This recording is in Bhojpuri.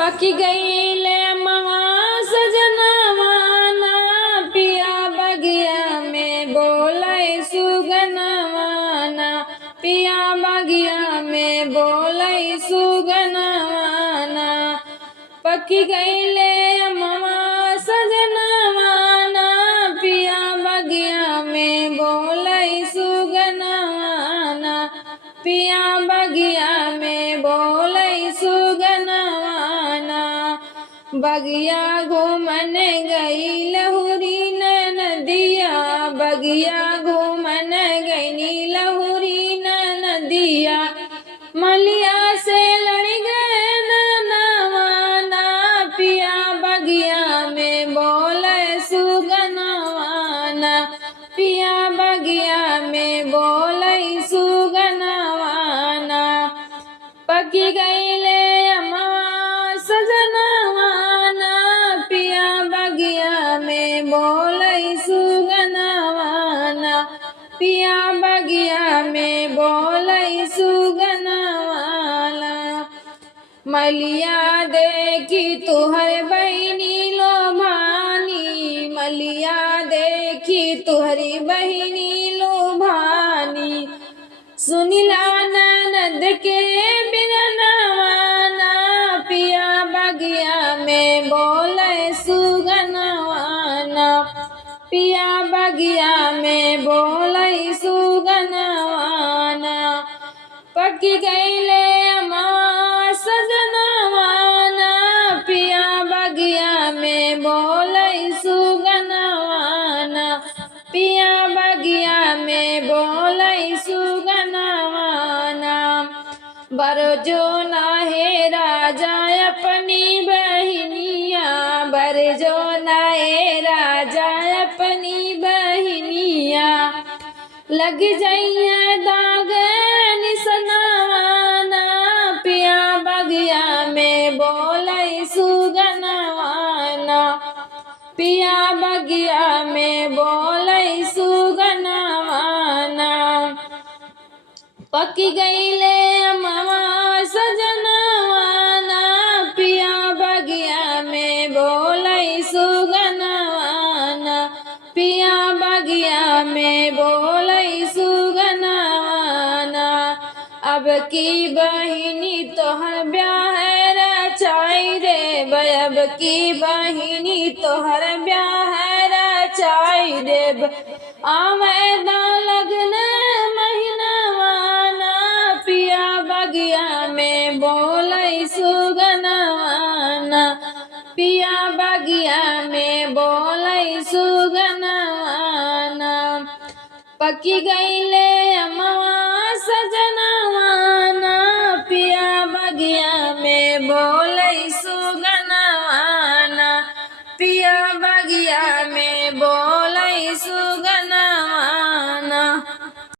पकी गईले मवा सजनवाना पिया बगिया में बोले सुगनवाना पिया बगिया में बोले सुगनवाना पकी गईले मवा सजनवाना पिया बगिया में बोले सुगनवाना पिया बगिया में बोले सुगनवाना बगिया घूमन गई लहुरी नदिया बगिया घूमन गई लहुरी नदिया मलिया से लड़ गए नवाना पिया बगिया में बोले सुगनवाना पिया बगिया में बोले सुगनवाना पकी गईले अम्मा सजनवाना पिया बगिया में बोले सुगनवाना पिया बगिया में बोले सुगनवाना मलिया देखी तुहर बहिनी लोभानी मलिया देखी तुहरी बहिनी लोभानी सुनिला ननद के बिरनवाना पिया बगिया में बोले सुगनवाना पिया बगिया में बोले सुगनवाना पकी गईले अम्मा सजनवाना पिया बगिया में बोले सुगनवाना पिया बगिया में बोले सुगनवाना बरजो नाहे राजा अपनी बहिनिया बरजो नाहे राजा अपनी बहिनिया लग जाइए दाग निसनवाना पिया बगिया में बोले सुगनवाना पिया बगिया में बोले सुगनवाना पकी गईले अम्मा सजनवाना पिया बगिया में बोले सुगनवाना पिया बगिया में बोले सुगनवाना अब की बहिनी तोहर ब्याह रचाई रे अब की बहिनी तोहर ब्याह रचाई रे आवेदा लगन महीनवाना पिया बगिया में बोले सुगनवाना पिया बगिया में बोले सुगनवाना पकी गईले अम्मा सजनवाना पिया बगिया में बोले सुगनवाना पिया बगिया में